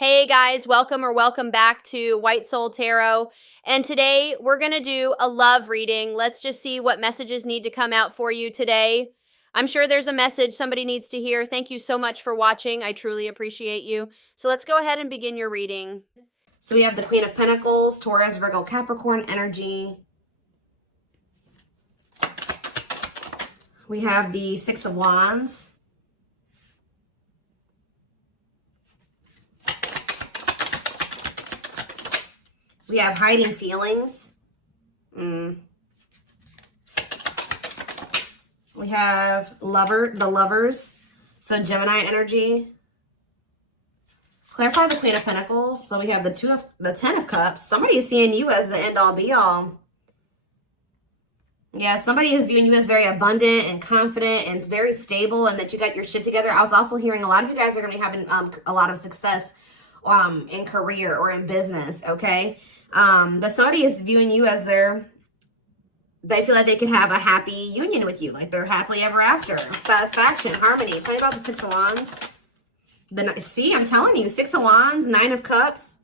Hey guys, welcome back to White Soul Tarot. And today we're going to do a love reading. Let's just see what messages need to come out for you today. I'm sure there's a message somebody needs to hear. Thank you so much for watching. I truly appreciate you. So let's go ahead and begin your reading. So we have the Queen of Pentacles, Taurus, Virgo, Capricorn energy. We have the Six of Wands. We have hiding feelings. We have the lovers. So Gemini energy. Clarify the Queen of Pentacles. So we have the Ten of Cups. Somebody is seeing you as the end all be all. Yeah, somebody is viewing you as very abundant and confident and very stable and that you got your shit together. I was also hearing a lot of you guys are going to be having a lot of success in career or in business, okay? But somebody is viewing you as they feel like they can have a happy union with you, like they're happily ever after. Satisfaction, harmony. Tell me about the Six of Wands. See, I'm telling you, Six of Wands, Nine of Cups.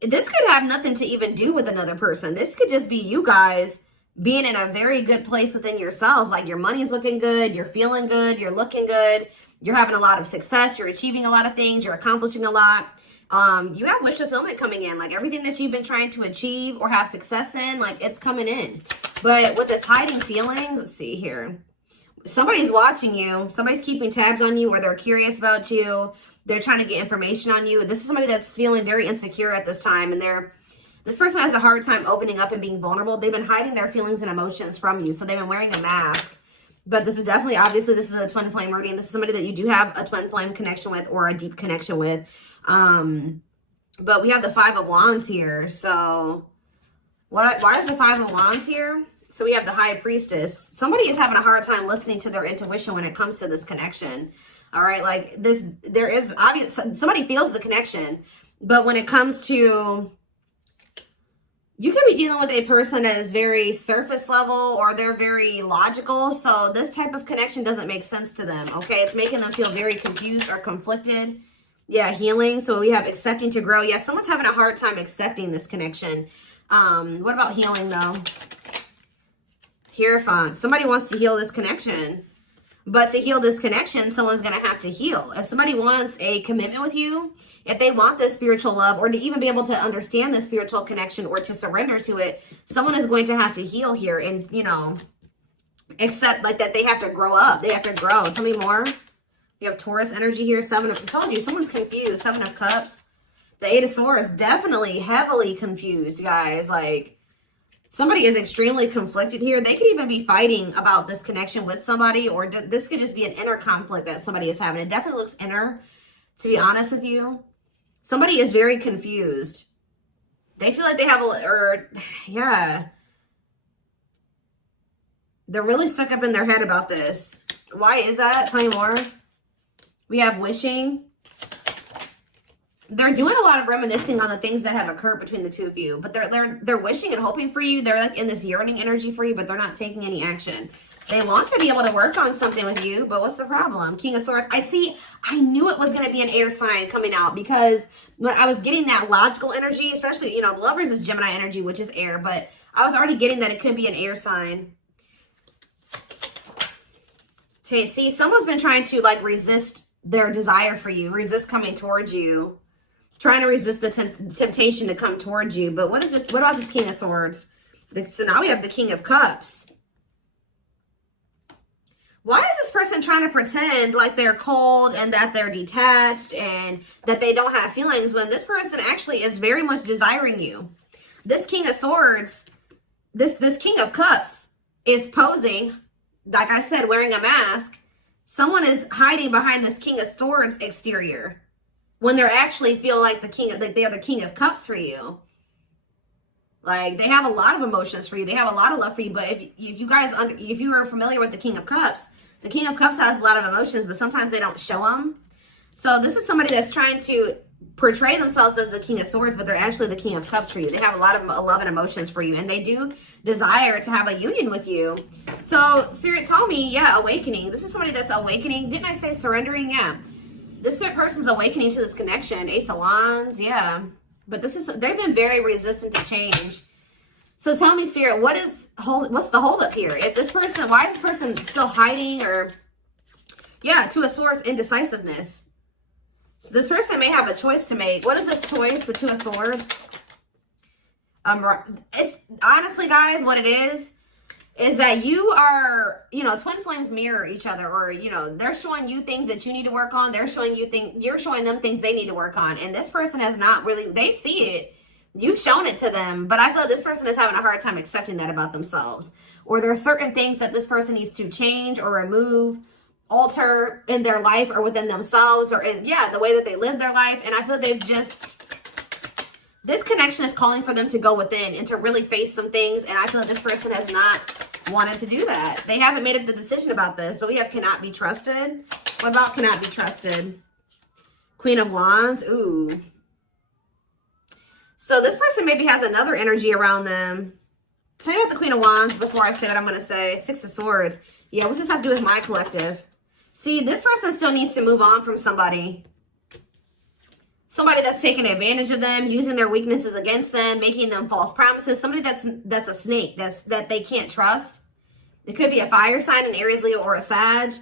This could have nothing to even do with another person. This could just be you guys being in a very good place within yourselves. Like your money's looking good, you're feeling good, you're looking good, you're having a lot of success, you're achieving a lot of things, you're accomplishing a lot. You have wish fulfillment coming in, like everything that you've been trying to achieve or have success in, like it's coming in. But with this hiding feelings, let's see here. Somebody's watching you. Somebody's keeping tabs on you, or they're curious about you. They're trying to get information on you. This is somebody that's feeling very insecure at this time, and this person has a hard time opening up and being vulnerable. They've been hiding their feelings and emotions from you, so they've been wearing a mask. But this is definitely, obviously, this is a twin flame reading. This is somebody that you do have a twin flame connection with or a deep connection with. But we have the Five of Wands here. So why is the Five of Wands here? So we have the High Priestess. Somebody is having a hard time listening to their intuition when it comes to this connection. All right, like this, there is obvious, somebody feels the connection, but when it comes to, you could be dealing with a person that is very surface level or they're very logical. So this type of connection doesn't make sense to them. Okay, it's making them feel very confused or conflicted. Yeah, healing. So we have accepting to grow. Yeah, someone's having a hard time accepting this connection. What about healing though? Hierophant. Somebody wants to heal this connection. But to heal this connection, someone's going to have to heal. If somebody wants a commitment with you, if they want this spiritual love, or to even be able to understand the spiritual connection or to surrender to it, someone is going to have to heal here and, you know, accept like that they have to grow up. They have to grow. Tell me more. You have Taurus energy here. I told you, someone's confused. Seven of Cups. The Eight of Swords, definitely heavily confused, guys. Like, somebody is extremely conflicted here. They could even be fighting about this connection with somebody, or this could just be an inner conflict that somebody is having. It definitely looks inner, to be honest with you. Somebody is very confused. They feel like they have yeah. They're really stuck up in their head about this. Why is that? Tell me more. We have wishing. They're doing a lot of reminiscing on the things that have occurred between the two of you, but they're wishing and hoping for you. They're like in this yearning energy for you, but they're not taking any action. They want to be able to work on something with you, but what's the problem? King of Swords. I knew it was going to be an air sign coming out, because when I was getting that logical energy, especially, you know, the Lovers is Gemini energy, which is air, but I was already getting that it could be an air sign. See, someone's been trying to like resist their desire for you, resist coming towards you. Trying to resist the temptation to come towards you. But what about this King of Swords? So now we have the King of Cups. Why is this person trying to pretend like they're cold and that they're detached and that they don't have feelings, when this person actually is very much desiring you? This King of Swords, this King of Cups is posing, like I said, wearing a mask. Someone is hiding behind this King of Swords exterior, when they actually feel like they are the King of Cups for you. Like, they have a lot of emotions for you. They have a lot of love for you. But if you are familiar with the King of Cups has a lot of emotions, but sometimes they don't show them. So this is somebody that's trying to portray themselves as the King of Swords, but they're actually the King of Cups for you. They have a lot of love and emotions for you, and they do desire to have a union with you. So Spirit told me, yeah, awakening. This is somebody that's awakening. Didn't I say surrendering? Yeah. This person's awakening to this connection. Ace of Wands, yeah. But they've been very resistant to change. So tell me, Spirit, what's the holdup here? If this person, why is this person still hiding? Or, yeah, Two of Swords, indecisiveness. So this person may have a choice to make. What is this choice? The Two of Swords. It's honestly, guys, what it is that you are, you know, twin flames mirror each other, or, you know, they're showing you things that you need to work on. They're showing you you're showing them things they need to work on. And this person has not really, they see it. You've shown it to them, but I feel like this person is having a hard time accepting that about themselves. Or there are certain things that this person needs to change or remove, alter in their life or within themselves, or in, yeah, the way that they live their life. And I feel they've just, this connection is calling for them to go within and to really face some things. And I feel like this person has not wanted to do that. They haven't made up the decision about this, but we have cannot be trusted. What about cannot be trusted? Queen of Wands. Ooh. So this person maybe has another energy around them. Tell me about the Queen of Wands before I say what I'm going to say. Six of Swords. Yeah, what's this have to do with my collective? See, this person still needs to move on from somebody. Somebody that's taking advantage of them, using their weaknesses against them, making them false promises. Somebody that's a snake, that they can't trust. It could be a fire sign, an Aries, Leo, or a Sag.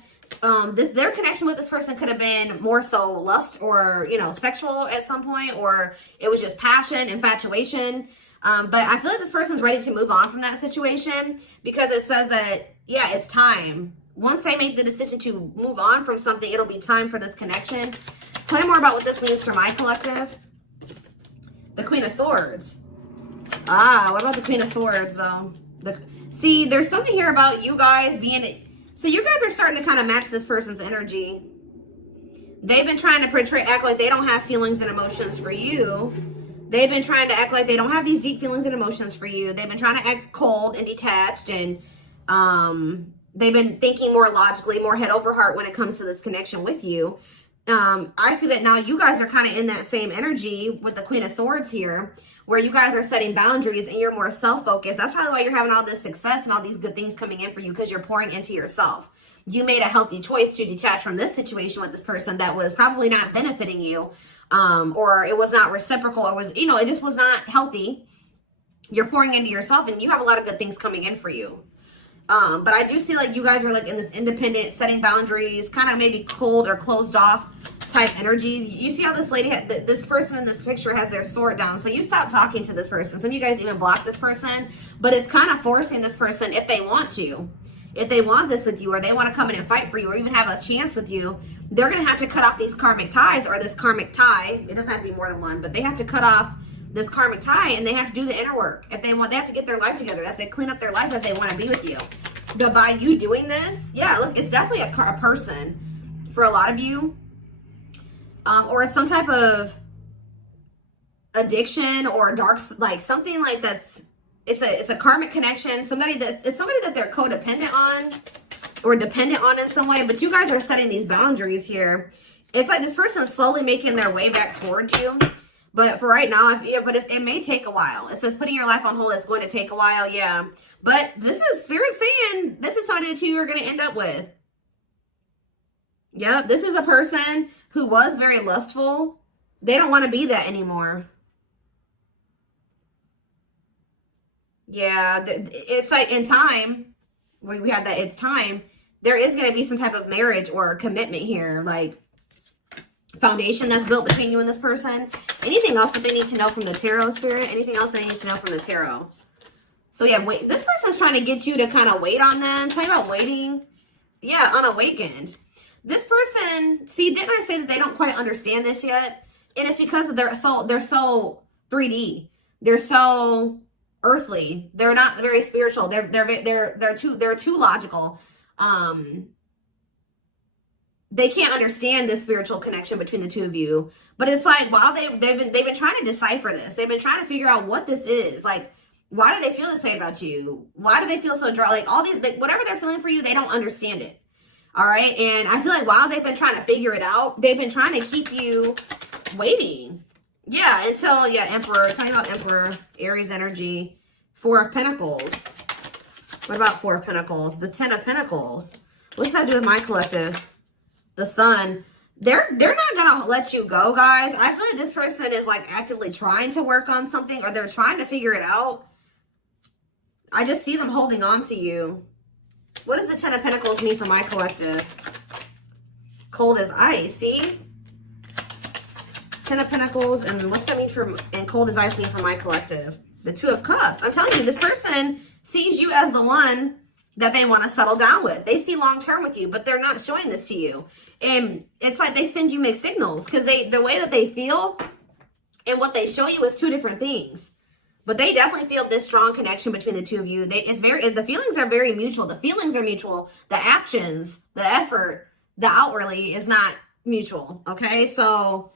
Their connection with this person could have been more so lust or, you know, sexual at some point, or it was just passion, infatuation. But I feel like this person's ready to move on from that situation, because it says that, yeah, it's time. Once they make the decision to move on from something, it'll be time for this connection. Tell me more about what this means for my collective. The Queen of Swords. Ah, what about the Queen of Swords, though? See, there's something here about you guys being... So you guys are starting to kind of match this person's energy. They've been trying to act like they don't have feelings and emotions for you. They've been trying to act like they don't have these deep feelings and emotions for you. They've been trying to act cold and detached, and they've been thinking more logically, more head over heart when it comes to this connection with you. I see that now you guys are kind of in that same energy with the Queen of Swords here, where you guys are setting boundaries and you're more self-focused. That's probably why you're having all this success and all these good things coming in for you, because you're pouring into yourself. You made a healthy choice to detach from this situation with this person that was probably not benefiting you, or it was not reciprocal, or was, you know, it just was not healthy. You're pouring into yourself and you have a lot of good things coming in for you. But I do see like you guys are like in this independent, setting boundaries, kind of maybe cold or closed off type energy. You see how this lady, this person in this picture has their sword down. So you stop talking to this person. Some of you guys even block this person, but it's kind of forcing this person, if they want to, if they want this with you, or they want to come in and fight for you, or even have a chance with you, they're going to have to cut off these karmic ties, or this karmic tie. It doesn't have to be more than one, but they have to cut off this karmic tie, and they have to do the inner work. If they want, they have to get their life together. They have to clean up their life if they want to be with you. But by you doing this, yeah, look, it's definitely a person for a lot of you, or it's some type of addiction or dark, like something like that's, it's a karmic connection. It's somebody that they're codependent on or dependent on in some way. But you guys are setting these boundaries here. It's like this person is slowly making their way back towards you. But for right now, it may take a while. It says putting your life on hold. It's going to take a while, yeah. But this is Spirit saying this is somebody that you are going to end up with. Yep, this is a person who was very lustful. They don't want to be that anymore. Yeah, it's like in time, we had that, it's time, there is going to be some type of marriage or commitment here, like foundation that's built between you and this person. Anything else that they need to know from the tarot, Spirit? Anything else they need to know from the tarot? So yeah, wait, this person's trying to get you to kind of wait on them. Tell you about waiting. Yeah, unawakened. This person, see, didn't I say that they don't quite understand this yet? And it's because they're so 3D. They're so earthly. They're not very spiritual. They're too logical. They can't understand this spiritual connection between the two of you. But it's like, wow, they've been trying to decipher this. They've been trying to figure out what this is. Like, why do they feel this way about you? Why do they feel so dry? Like all these, like, whatever they're feeling for you, they don't understand it. All right. And I feel like while they've been trying to figure it out, they've been trying to keep you waiting. Yeah. Until, yeah, Emperor. Tell me about Emperor, Aries energy, Four of Pentacles. What about Four of Pentacles? The Ten of Pentacles. What's that do with my collective? The Sun. they're not gonna let you go, guys. I feel like this person is like actively trying to work on something, or they're trying to figure it out. I just see them holding on to you. What does the Ten of Pentacles mean for my collective? Cold as ice, see? Ten of Pentacles, and what's that mean for, and cold as ice mean for my collective? The Two of Cups. I'm telling you, this person sees you as the one that they want to settle down with. They see long term with you, but they're not showing this to you. And it's like they send you mixed signals, because the way that they feel and what they show you is two different things. But they definitely feel this strong connection between the two of you. The feelings are very mutual. The feelings are mutual. The actions, the effort, the outwardly is not mutual. Okay, so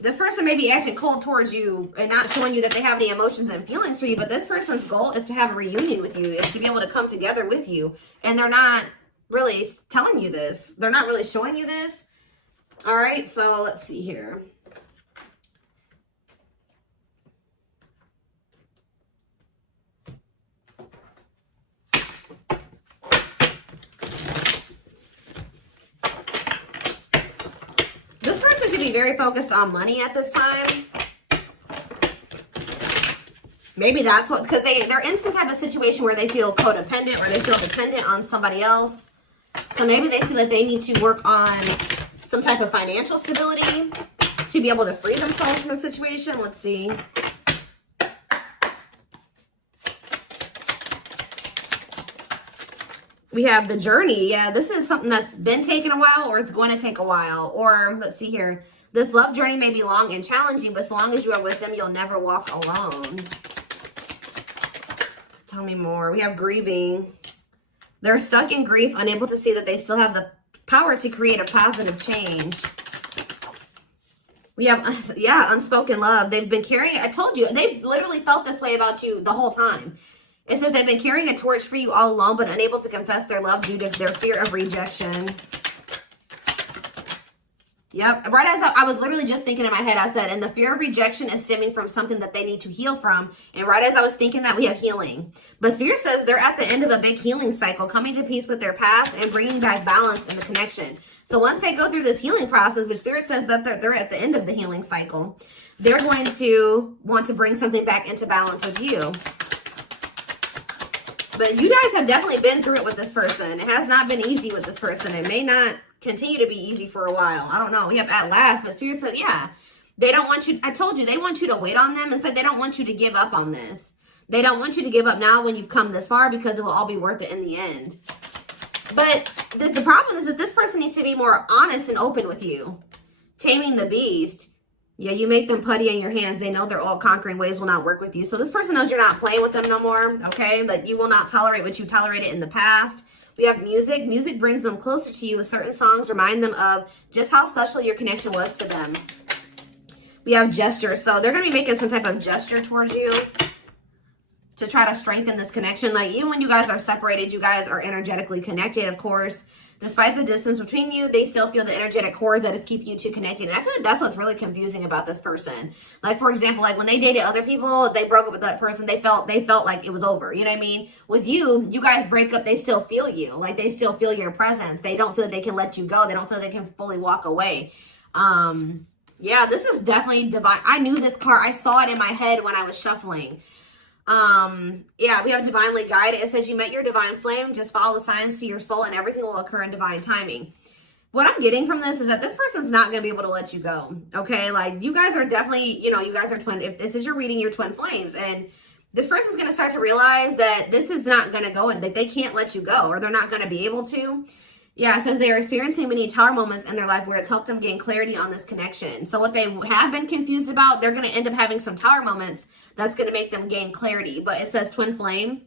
this person may be acting cold towards you and not showing you that they have any emotions and feelings for you, but this person's goal is to have a reunion with you, is to be able to come together with you. And they're not really telling you this. They're not really showing you this. All right, so let's see here. This person could be very focused on money at this time. Maybe that's what, because they're in some type of situation where they feel codependent or they feel dependent on somebody else. So maybe they feel like they need to work on some type of financial stability to be able to free themselves from the situation. Let's see. We have the journey. Yeah, this is something that's been taking a while, or it's going to take a while. Or let's see here. This love journey may be long and challenging, but as long as you are with them, you'll never walk alone. Tell me more. We have grieving. They're stuck in grief, unable to see that they still have the power to create a positive change. We have, yeah, unspoken love. They've been carrying, I told you, they've literally felt this way about you the whole time. It said they've been carrying a torch for you all along, but unable to confess their love due to their fear of rejection. Yep. Right as I was literally just thinking in my head, I said, and the fear of rejection is stemming from something that they need to heal from. And right as I was thinking that, we have healing. But Spirit says they're at the end of a big healing cycle, coming to peace with their past and bringing back balance in the connection. So once they go through this healing process, which Spirit says that they're at the end of the healing cycle, they're going to want to bring something back into balance with you. But you guys have definitely been through it with this person. It has not been easy with this person. It may not continue to be easy for a while. I don't know. We have at last, but Spirit said, yeah, they don't want you. I told you, they want you to wait on them, and said they don't want you to give up on this. They don't want you to give up now when you've come this far, because it will all be worth it in the end. But the problem is that this person needs to be more honest and open with you. Taming the beast. Yeah, you make them putty in your hands. They know their all-conquering ways will not work with you. So this person knows you're not playing with them no more, okay? That you will not tolerate what you tolerated in the past. We have music. Music brings them closer to you, with certain songs remind them of just how special your connection was to them. We have gesture. So they're going to be making some type of gesture towards you to try to strengthen this connection. Like, even when you guys are separated, you guys are energetically connected, of course. Despite the distance between you, they still feel the energetic cord that is keeping you two connected. And I feel like that's what's really confusing about this person. Like, for example, like when they dated other people, they broke up with that person, they felt like it was over. You know what I mean? With you, you guys break up, they still feel you. Like, they still feel your presence. They don't feel like they can let you go. They don't feel like they can fully walk away. Yeah, this is definitely divine. I knew this card. I saw it in my head when I was shuffling. Yeah, we have divinely guided. It says you met your divine flame. Just follow the signs to your soul and everything will occur in divine timing. What I'm getting from this is that this person's not going to be able to let you go. Okay. Like, you guys are definitely, you know, you guys are twin. If this is your reading, you're twin flames, and this person's going to start to realize that this is not going to go, and that they can't let you go, or they're not going to be able to. Yeah, it says they are experiencing many tower moments in their life where it's helped them gain clarity on this connection. So what they have been confused about, they're going to end up having some tower moments that's going to make them gain clarity. But it says twin flame.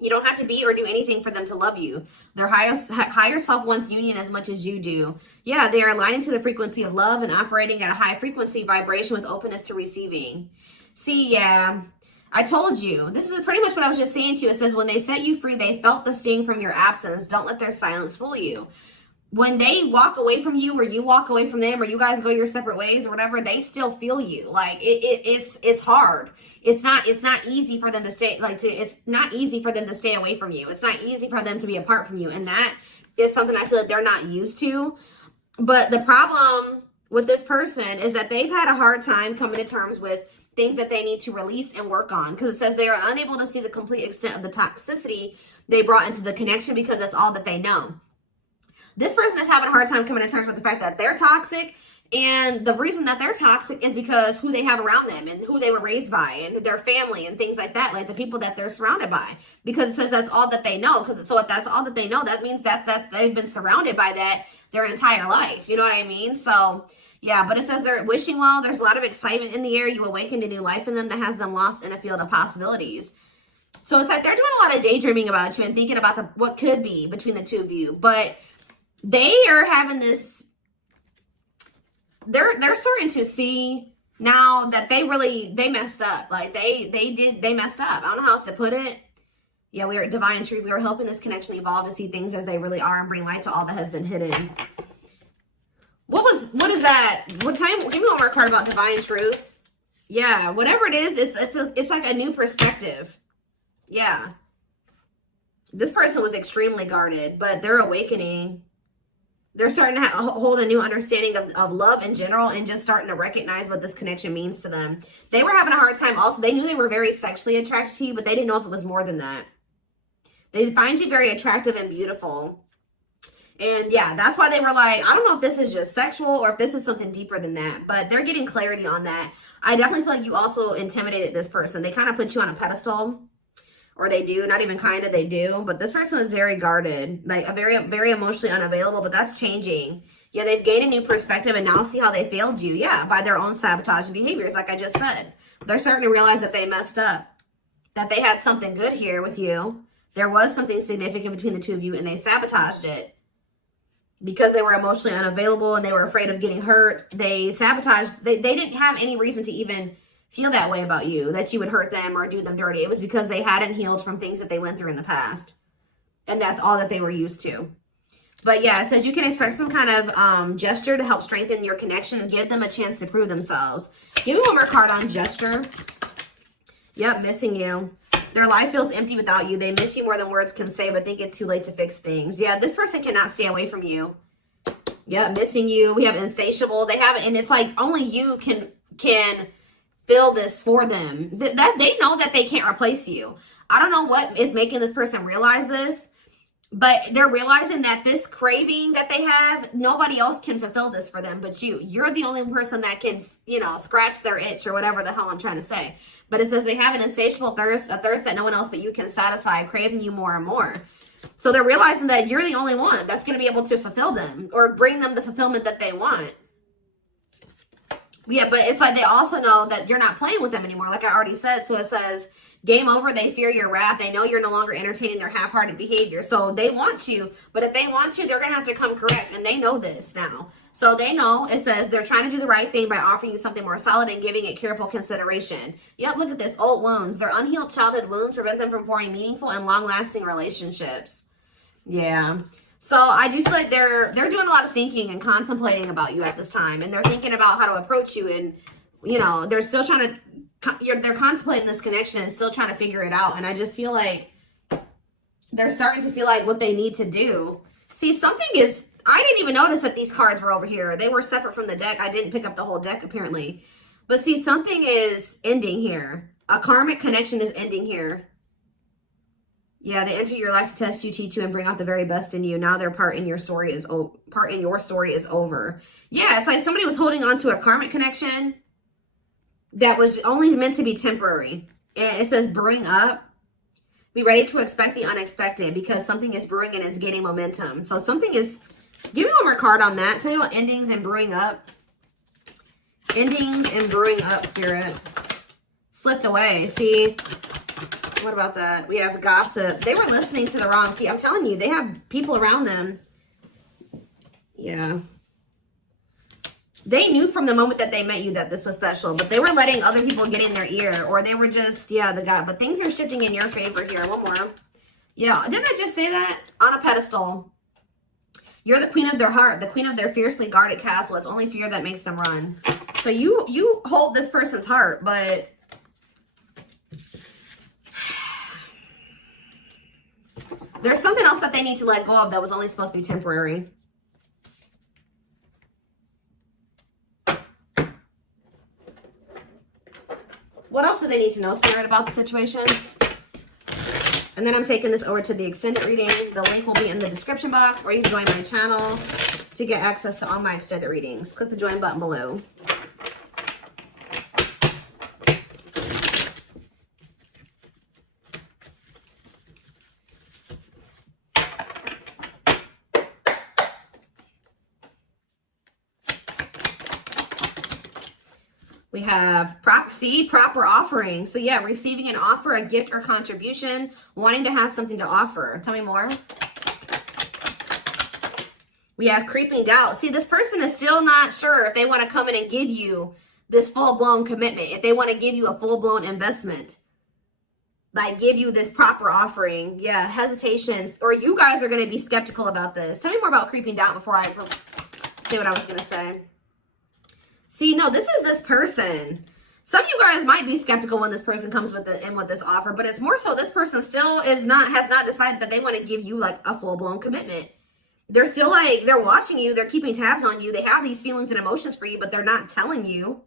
You don't have to be or do anything for them to love you. Their higher self wants union as much as you do. Yeah, they are aligning to the frequency of love and operating at a high frequency vibration with openness to receiving. See, yeah, I told you. This is pretty much what I was just saying to you. It says when they set you free, they felt the sting from your absence. Don't let their silence fool you. When they walk away from you, or you walk away from them, or you guys go your separate ways or whatever, they still feel you. Like, it's hard. It's not easy for them to stay, it's not easy for them to stay away from you. It's not easy for them to be apart from you. And that is something I feel like they're not used to. But the problem with this person is that they've had a hard time coming to terms with things that they need to release and work on, because it says they are unable to see the complete extent of the toxicity they brought into the connection because that's all that they know. This person is having a hard time coming to terms with the fact that they're toxic, and the reason that they're toxic is because who they have around them and who they were raised by and their family and things like that, like the people that they're surrounded by, because it says that's all that they know. Because so if that's all that they know, that means that they've been surrounded by that their entire life. You know what I mean? So yeah, but it says they're wishing well. There's a lot of excitement in the air. You awakened a new life in them that has them lost in a field of possibilities. So it's like they're doing a lot of daydreaming about you and thinking about what could be between the two of you. But they are having this, they're starting to see now that they messed up. Like they messed up. I don't know how else to put it. Yeah, we are at divine truth. We are helping this connection evolve to see things as they really are and bring light to all that has been hidden. What is that? What time? Give me one more card about divine truth. Yeah, whatever it is, it's like a new perspective. Yeah. This person was extremely guarded, but they're awakening. They're starting to hold a new understanding of love in general and just starting to recognize what this connection means to them. They were having a hard time also. They knew they were very sexually attracted to you, but they didn't know if it was more than that. They find you very attractive and beautiful. And yeah, that's why they were like, I don't know if this is just sexual or if this is something deeper than that, but they're getting clarity on that. I definitely feel like you also intimidated this person. They kind of put you on a pedestal, or they do, not even kind of, they do. But this person is very guarded, like a very emotionally unavailable, but that's changing. Yeah, they've gained a new perspective and now see how they failed you. Yeah, by their own sabotage behaviors, like I just said. They're starting to realize that they messed up, that they had something good here with you. There was something significant between the two of you and they sabotaged it. Because they were emotionally unavailable and they were afraid of getting hurt, they sabotaged. They didn't have any reason to even feel that way about you, that you would hurt them or do them dirty. It was because they hadn't healed from things that they went through in the past. And that's all that they were used to. But yeah, it says you can expect some kind of gesture to help strengthen your connection and give them a chance to prove themselves. Give me one more card on gesture. Yep, missing you. Their life feels empty without you. They miss you more than words can say, but think it's too late to fix things. Yeah, this person cannot stay away from you. Yeah, missing you. We have insatiable. They have it, and it's like only you can fill this for them. That they know that they can't replace you. I don't know what is making this person realize this, but they're realizing that this craving that they have, nobody else can fulfill this for them but you. You're the only person that can, you know, scratch their itch or whatever the hell I'm trying to say. But it says they have an insatiable thirst, a thirst that no one else but you can satisfy, craving you more and more. So they're realizing that you're the only one that's going to be able to fulfill them or bring them the fulfillment that they want. Yeah, but it's like they also know that you're not playing with them anymore, like I already said. So it says, game over, they fear your wrath. They know you're no longer entertaining their half-hearted behavior. So they want you, but if they want you, they're going to have to come correct. And they know this now. So they know, it says they're trying to do the right thing by offering you something more solid and giving it careful consideration. Yep, look at this, old wounds. Their unhealed childhood wounds prevent them from forming meaningful and long-lasting relationships. Yeah. So I do feel like they're doing a lot of thinking and contemplating about you at this time. And they're thinking about how to approach you. And, you know, they're still trying to, they're contemplating this connection and still trying to figure it out. And I just feel like they're starting to feel like what they need to do. See, something is, I didn't even notice that these cards were over here. They were separate from the deck. I didn't pick up the whole deck apparently. But see, something is ending here. A karmic connection is ending here. Yeah, they enter your life to test you, teach you, and bring out the very best in you. Now their part in your story is over. Yeah, it's like somebody was holding on to a karmic connection that was only meant to be temporary. And it says brewing up. Be ready to expect the unexpected because something is brewing and it's gaining momentum. So something is, give me one more card on that. Tell me about endings and brewing up. Endings and brewing up, Spirit. Slipped away. See? What about that? We have gossip. They were listening to the wrong key. I'm telling you, they have people around them. Yeah. They knew from the moment that they met you that this was special, but they were letting other people get in their ear, or they were just, yeah, the guy. But things are shifting in your favor here. One more. Yeah, didn't I just say that? On a pedestal. You're the queen of their heart, the queen of their fiercely guarded castle. It's only fear that makes them run. So you hold this person's heart, but there's something else that they need to let go of that was only supposed to be temporary. What else do they need to know, Spirit, about the situation? And then I'm taking this over to the extended reading. The link will be in the description box, or you can join my channel to get access to all my extended readings. Click the join button below. We have proper offering. So yeah, receiving an offer, a gift, or contribution, wanting to have something to offer. Tell me more. We have creeping doubt. See, this person is still not sure if they want to come in and give you this full-blown commitment, if they want to give you a full-blown investment, like give you this proper offering. Yeah, hesitations, or you guys are going to be skeptical about this. Tell me more about creeping doubt before I say what I was going to say. See, no, this is this person. Some of you guys might be skeptical when this person comes with this offer, but it's more so this person still has not decided that they want to give you like a full-blown commitment. They're still like, they're watching you, they're keeping tabs on you, they have these feelings and emotions for you, but they're not telling you.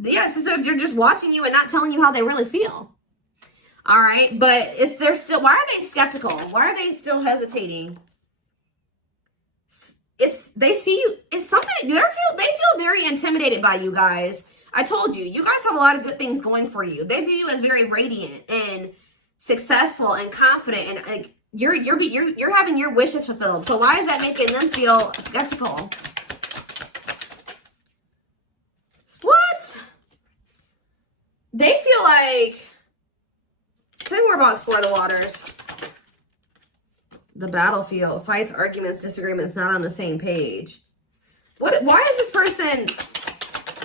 Yes, so they're just watching you and not telling you how they really feel. All right, but they're still, why are they skeptical? Why are they still hesitating? They see you, it's something, they feel very intimidated by you guys. I told you, you guys have a lot of good things going for you. They view you as very radiant and successful and confident, and like you're having your wishes fulfilled. So why is that making them feel skeptical? What? They feel like, tell me more about Explore the Waters. The battlefield, fights, arguments, disagreements, not on the same page. What? Why is this person,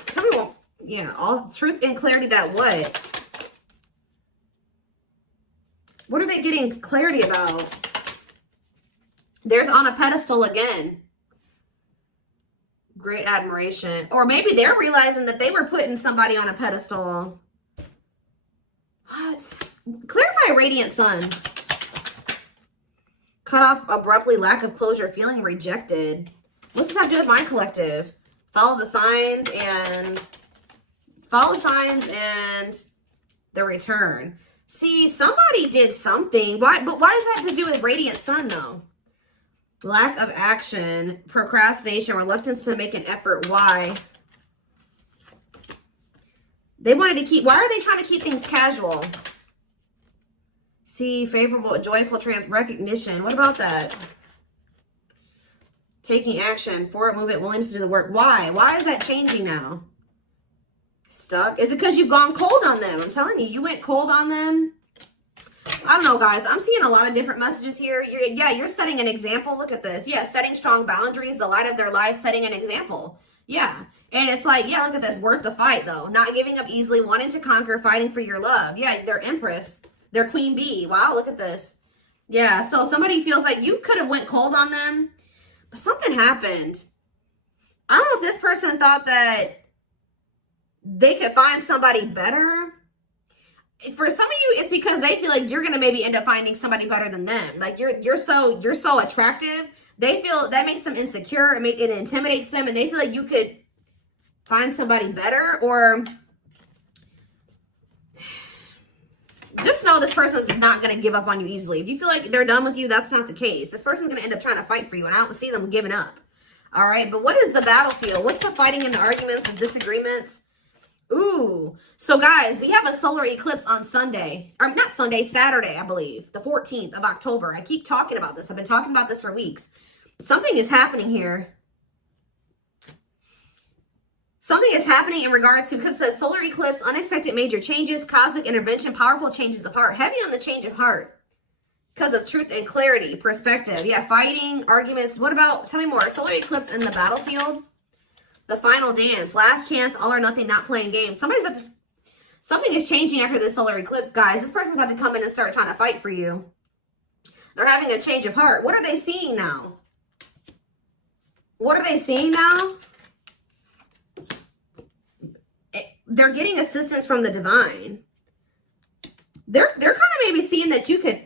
tell me what, yeah, all truth and clarity that what? What are they getting clarity about? There's on a pedestal again. Great admiration. Or maybe they're realizing that they were putting somebody on a pedestal. What? Clarify radiant sun. Cut off abruptly, lack of closure, feeling rejected. What's this have to do with my collective? Follow the signs and the return. See, somebody did something. Why? But why does that have to do with radiant sun though? Lack of action, procrastination, reluctance to make an effort. Why? They wanted to keep, why are they trying to keep things casual? See, favorable, joyful, recognition. What about that? Taking action, forward movement, willingness to do the work. Why? Why is that changing now? Stuck? Is it because you've gone cold on them? I'm telling you, you went cold on them. I don't know, guys. I'm seeing a lot of different messages here. You're setting an example. Look at this. Yeah, setting strong boundaries, the light of their life, setting an example. Yeah. And it's like, yeah, look at this. Worth the fight, though. Not giving up easily, wanting to conquer, fighting for your love. Yeah, they're Empress. They're Queen Bee. Wow, look at this. Yeah, so somebody feels like you could have went cold on them, but something happened. I don't know if this person thought that they could find somebody better. For some of you, it's because they feel like you're going to maybe end up finding somebody better than them. Like you're so attractive. They feel that makes them insecure. It intimidates them, and they feel like you could find somebody better. Or just know this person's not going to give up on you easily. If you feel like they're done with you, that's not the case. This person's going to end up trying to fight for you, and I don't see them giving up. All right, but what is the battlefield? What's the fighting and the arguments and disagreements? Ooh, so guys, we have a solar eclipse on Sunday. Or not Sunday, Saturday, I believe. The 14th of October. I keep talking about this. I've been talking about this for weeks. Something is happening here. Something is happening in regards to, because it says solar eclipse, unexpected major changes, cosmic intervention, powerful changes of heart. Heavy on the change of heart. Because of truth and clarity, perspective. Yeah, fighting, arguments. What about, tell me more. Solar eclipse in the battlefield. The final dance. Last chance, all or nothing, not playing games. Something is changing after this solar eclipse, guys. This person's about to come in and start trying to fight for you. They're having a change of heart. What are they seeing now? What are they seeing now? They're getting assistance from the divine. They're kind of maybe seeing that you could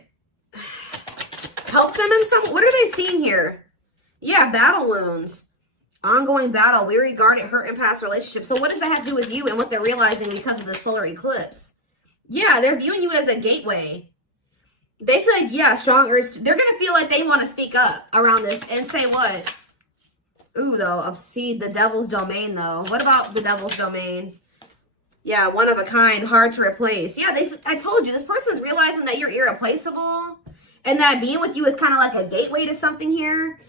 help them in some, what are they seeing here? Yeah, battle wounds. Ongoing battle, weary, guarded, hurt, and past relationships. So what does that have to do with you and what they're realizing because of the solar eclipse? Yeah, they're viewing you as a gateway. They feel like, yeah, strong urge. They're going to feel like they want to speak up around this and say what? Ooh, though, see, the devil's domain, though. What about the devil's domain? Yeah, one of a kind, hard to replace. Yeah, I told you, this person's realizing that you're irreplaceable and that being with you is kind of like a gateway to something here.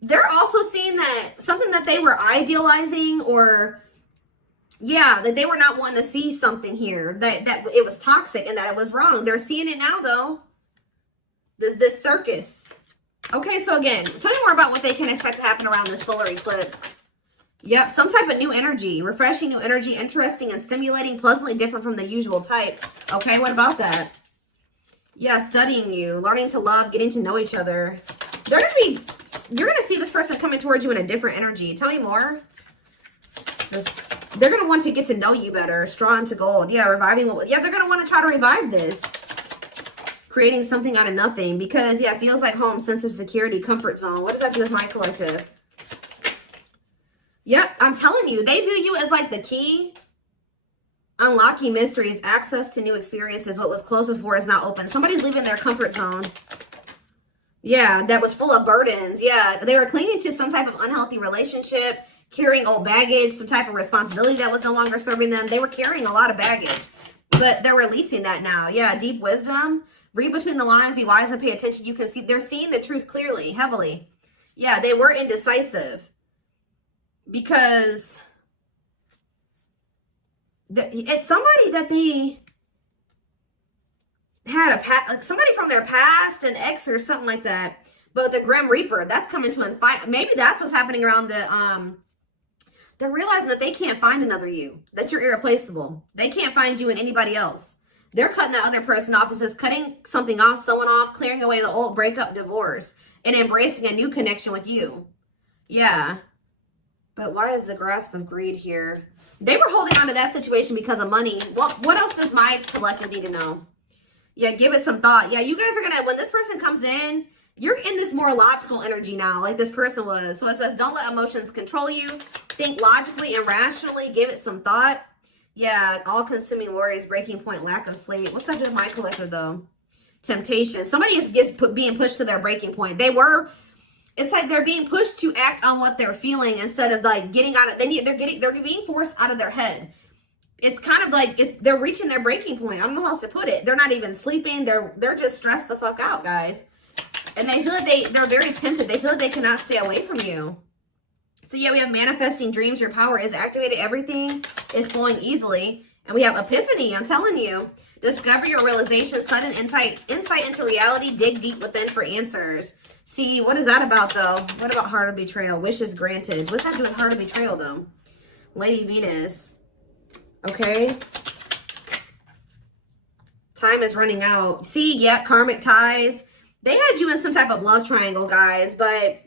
They're also seeing that something that they were idealizing or, yeah, that they were not wanting to see something here, that it was toxic and that it was wrong. They're seeing it now, though. This circus. Okay, so again, tell me more about what they can expect to happen around this solar eclipse. Yep, some type of new energy, refreshing new energy, interesting and stimulating, pleasantly different from the usual type. Okay, what about that? Yeah, studying you, learning to love, getting to know each other. You're going to see this person coming towards you in a different energy. Tell me more. They're going to want to get to know you better. Straw into gold. Yeah, reviving. Yeah, they're going to want to try to revive this. Creating something out of nothing. Because, yeah, it feels like home, sense of security, comfort zone. What does that do with my collective? Yep, I'm telling you. They view you as like the key. Unlocking mysteries. Access to new experiences. What was closed before is now open. Somebody's leaving their comfort zone. Yeah, that was full of burdens. Yeah, they were clinging to some type of unhealthy relationship, carrying old baggage, some type of responsibility that was no longer serving them. They were carrying a lot of baggage, but they're releasing that now. Yeah, deep wisdom. Read between the lines, be wise and pay attention. You can see they're seeing the truth clearly, heavily. Yeah, they were indecisive because it's somebody that they had like somebody from their past, an ex or something like that. But the Grim Reaper, that's coming to an fight. Maybe that's what's happening around the they're realizing that they can't find another you, that you're irreplaceable. They can't find you in anybody else. They're cutting that other person off. It says cutting something off, someone off, clearing away the old breakup, divorce, and embracing a new connection with you. Yeah. But why is the grasp of greed here? They were holding on to that situation because of money. What else does my collective need to know? Yeah, give it some thought. Yeah, you guys are going to, when this person comes in, you're in this more logical energy now, like this person was. So it says, don't let emotions control you. Think logically and rationally. Give it some thought. Yeah, all-consuming worries, breaking point, lack of sleep. What's that with my collective, though? Temptation. Somebody is being pushed to their breaking point. It's like they're being pushed to act on what they're feeling instead of like getting out of, they're being forced out of their head. It's kind of like they're reaching their breaking point. I don't know how else to put it. They're not even sleeping. They're just stressed the fuck out, guys. And they feel like they're very tempted. They feel like they cannot stay away from you. So yeah, we have manifesting dreams. Your power is activated. Everything is flowing easily. And we have epiphany. I'm telling you. Discover your realization. Sudden insight into reality. Dig deep within for answers. See, what is that about, though? What about heart of betrayal? Wishes granted. What's that do with heart of betrayal, though? Lady Venus. Okay. Time is running out. See, yeah, karmic ties. They had you in some type of love triangle, guys, but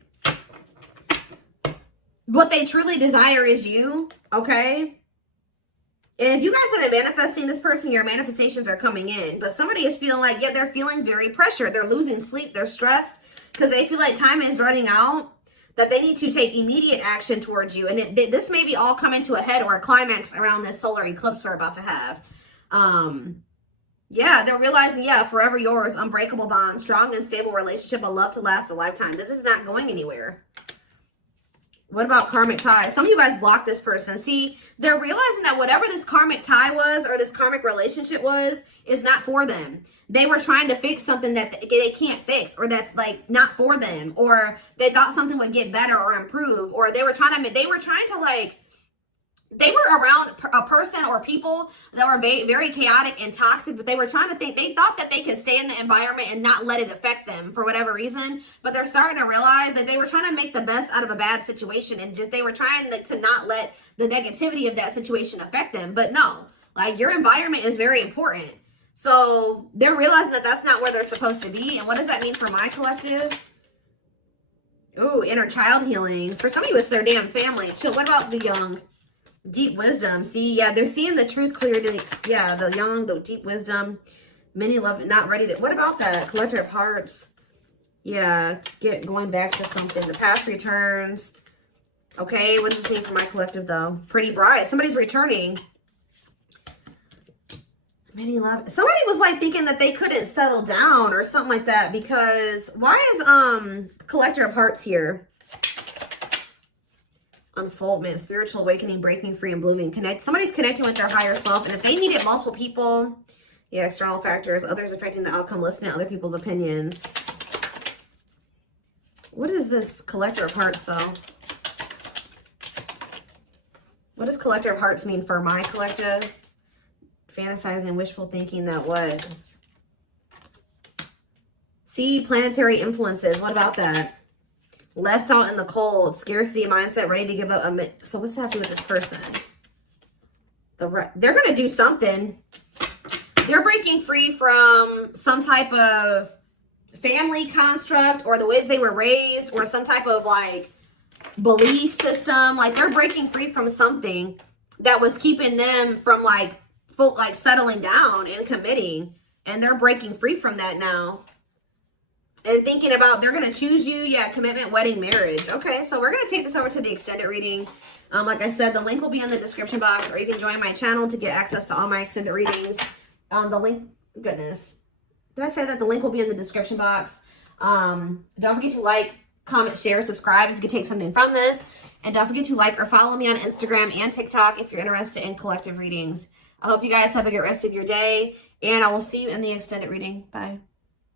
what they truly desire is you, okay? And if you guys have been manifesting this person, your manifestations are coming in. But somebody is feeling like, yeah, they're feeling very pressured. They're losing sleep. They're stressed because they feel like time is running out, that they need to take immediate action towards you. And this may be all coming to a head or a climax around this solar eclipse we're about to have. Yeah, they're realizing, yeah, forever yours, unbreakable bond, strong and stable relationship, a love to last a lifetime. This is not going anywhere. What about karmic ties? Some of you guys blocked this person. See, they're realizing that whatever this karmic tie was or this karmic relationship was is not for them. They were trying to fix something that they can't fix, or that's like not for them, or they thought something would get better or improve, or they were trying to like, they were around a person or people that were very, very chaotic and toxic, but they were trying to think, they thought that they could stay in the environment and not let it affect them for whatever reason. But they're starting to realize that they were trying to make the best out of a bad situation, and just, they were trying to not let the negativity of that situation affect them. But no, like, your environment is very important. So they're realizing that that's not where they're supposed to be. And what does that mean for my collective? Ooh, inner child healing. For some of you, it's their damn family. So what about the young? Deep wisdom. See, yeah, they're seeing the truth clearly. Yeah, the young, the deep wisdom. Many love, not ready to. What about that? Collector of hearts. Yeah, going back to something. The past returns. Okay, what does this mean for my collective, though? Pretty bright. Somebody's returning. Many love. Somebody was like thinking that they couldn't settle down or something like that, because why is Collector of Hearts here? Unfoldment, spiritual awakening, breaking free and blooming. Somebody's connecting with their higher self, and if they needed multiple people, yeah, external factors, others affecting the outcome, listening to other people's opinions. What is this Collector of Hearts, though? What does Collector of Hearts mean for my collective? Fantasizing, wishful thinking, that what? See, planetary influences. What about that? Left out in the cold. Scarcity mindset, ready to give up. So what's that have to do with this person? They're going to do something. They're breaking free from some type of family construct, or the way they were raised, or some type of like belief system. Like they're breaking free from something that was keeping them from like settling down and committing, and they're breaking free from that now and thinking about they're going to choose you. Yeah, commitment, wedding, marriage. Okay, so we're going to take this over to the extended reading. Like I said, the link will be in the description box, or you can join my channel to get access to all my extended readings. The link, goodness, did I say that? The link will be in the description box. Don't forget to like, comment, share, subscribe if you could take something from this, and don't forget to like or follow me on Instagram and TikTok if you're interested in collective readings. I hope you guys have a good rest of your day, and I will see you in the extended reading. Bye.